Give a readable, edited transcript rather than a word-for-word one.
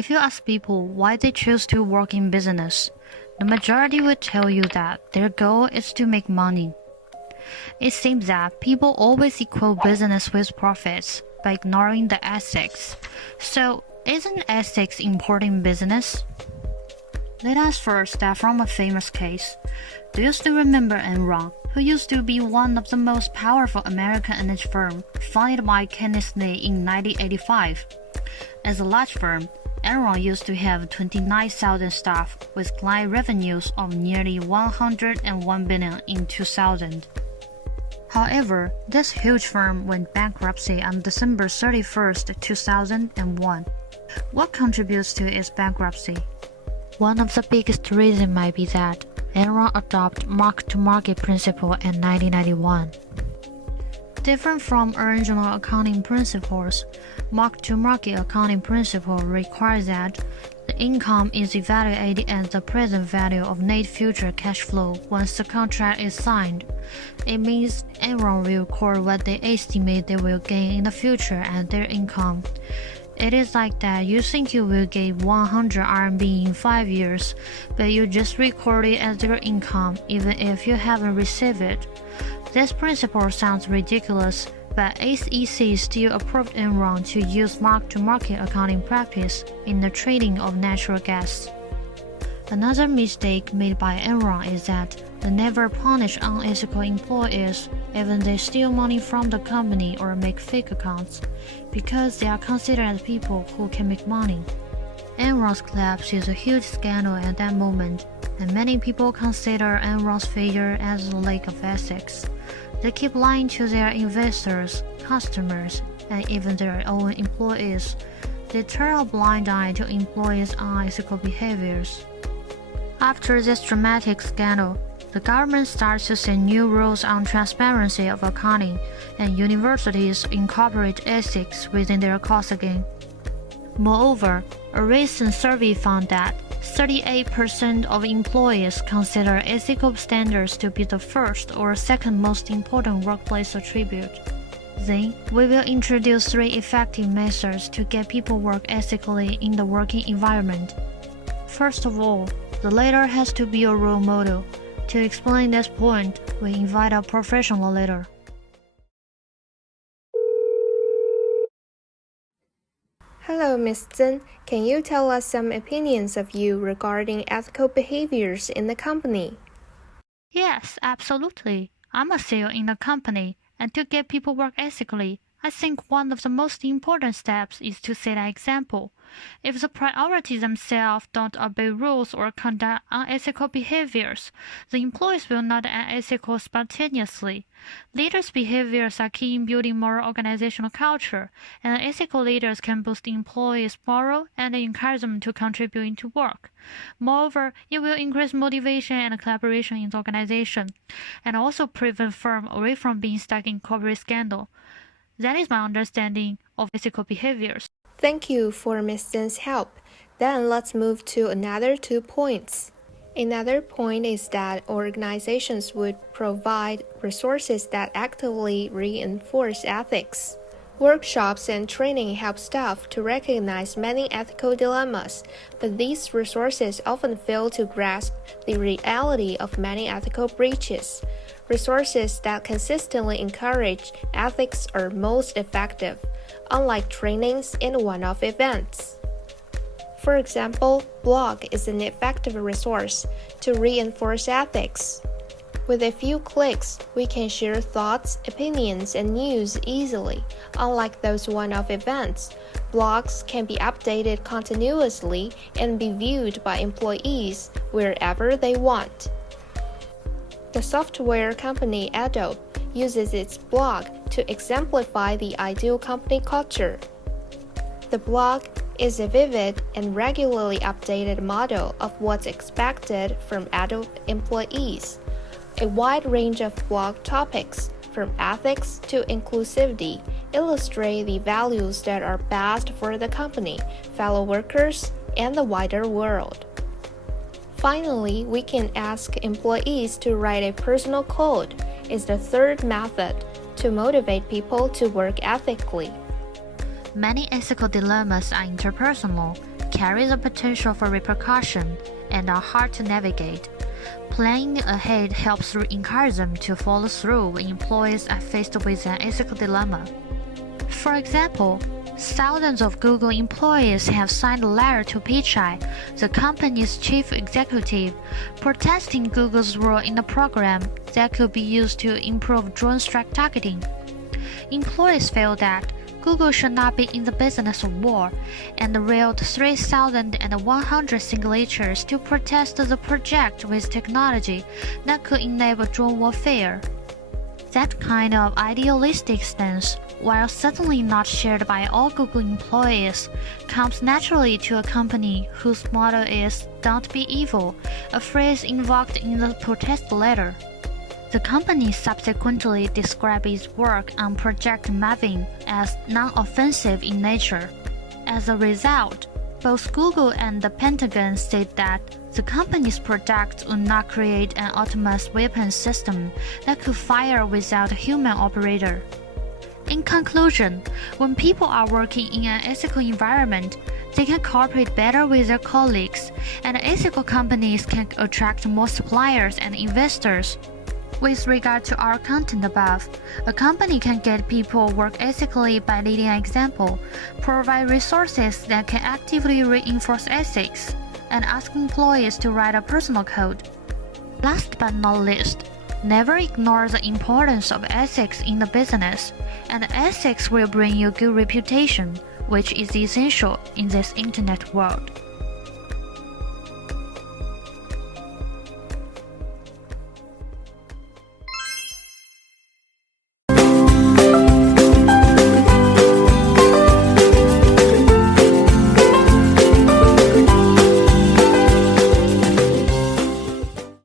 If you ask people why they choose to work in business, the majority would tell you that their goal is to make money. It seems that people always equate business with profits by ignoring the ethics. So, isn't ethics important in business? Let us first start from a famous case. Do you still remember Enron, who used to be one of the most powerful American energy firms, founded by Kenneth Lay in 1985? As a large firm, Enron used to have 29,000 staff with client revenues of nearly $101 billion in 2000. However, this huge firm went bankruptcy on December 31, 2001. What contributes to its bankruptcy? One of the biggest reasons might be that Enron adopted mark-to-market principle in 1991. Different from original accounting principles, mark-to-market accounting principle requires that the income is evaluated at the present value of net future cash flow once the contract is signed. It means Enron will record what they estimate they will gain in the future as their income. It is like that you think you will get 100 RMB in 5 years, but you just record it as your income even if you haven't received it. This principle sounds ridiculous, but SEC still approved Enron to use mark-to-market accounting practice in the trading of natural gas. Another mistake made by Enron is that they never punish unethical employees even they steal money from the company or make fake accounts, because they are considered as people who can make money. Enron's collapse is a huge scandal at that moment, and many people consider Enron's failure as a lack of ethics. They keep lying to their investors, customers, and even their own employees. They turn a blind eye to employees' unethical behaviors. After this dramatic scandal, the government starts to set new rules on transparency of accounting, and universities incorporate ethics within their course again. Moreover, a recent survey found that 38% of employees consider ethical standards to be the first or second most important workplace attribute. Then, we will introduce 3 effective methods to get people work ethically in the working environment. First of all, the leader has to be a role model. To explain this point, we invite a professional leader. Hello, Misten. Can you tell us some opinions of you regarding ethical behaviors in the company? Yes, absolutely. I'm a CEO in the company, and to get people work ethically, I think one of the most important steps is to set an example. If the priorities themselves don't obey rules or conduct unethical behaviors, the employees will not act ethical spontaneously. Leaders' behaviors are key in building moral organizational culture, and ethical leaders can boost employees' morale and encourage them to contribute into work. Moreover, it will increase motivation and collaboration in the organization, and also prevent firms away from being stuck in corporate scandal. That is my understanding of ethical behaviors. Thank you for Misten's help. Then let's move to another 2 points. Another point is that organizations would provide resources that actively reinforce ethics. Workshops and training help staff to recognize many ethical dilemmas, but these resources often fail to grasp the reality of many ethical breaches. Resources that consistently encourage ethics are most effective, unlike trainings and one-off events. For example, blog is an effective resource to reinforce ethics. With a few clicks, we can share thoughts, opinions, and news easily. Unlike those one-off events, blogs can be updated continuously and be viewed by employees wherever they want. The software company Adobe uses its blog to exemplify the ideal company culture. The blog is a vivid and regularly updated model of what's expected from Adobe employees. A wide range of blog topics, from ethics to inclusivity, illustrate the values that are best for the company, fellow workers, and the wider world. Finally, we can ask employees to write a personal code. Is the third method to motivate people to work ethically. Many ethical dilemmas are interpersonal. carry the potential for repercussion and are hard to navigate. Planning ahead helps encourage them to follow through when employees are faced with an ethical dilemma. For example, thousands of Google employees have signed a letter to Choi, the company's chief executive, protesting Google's role in the program that could be used to improve drone strike targeting. Employees feel that Google should not be in the business of war, and railed 3,100 signatures to protest the project with technology that could enable drone warfare. That kind of idealistic stance, while certainly not shared by all Google employees, comes naturally to a company whose motto is "Don't be evil," a phrase invoked in the protest letter. The company subsequently described its work on Project Maven as non-offensive in nature. As a result, both Google and the Pentagon said that the company's product would not create an autonomous weapons system that could fire without a human operator. In conclusion, when people are working in an ethical environment, they can cooperate better with their colleagues, and ethical companies can attract more suppliers and investors. With regard to our content above, a company can get people work ethically by leading an example, provide resources that can actively reinforce ethics, and ask employees to write a personal code. Last but not least, never ignore the importance of ethics in the business, and ethics will bring you good reputation, which is essential in this internet world.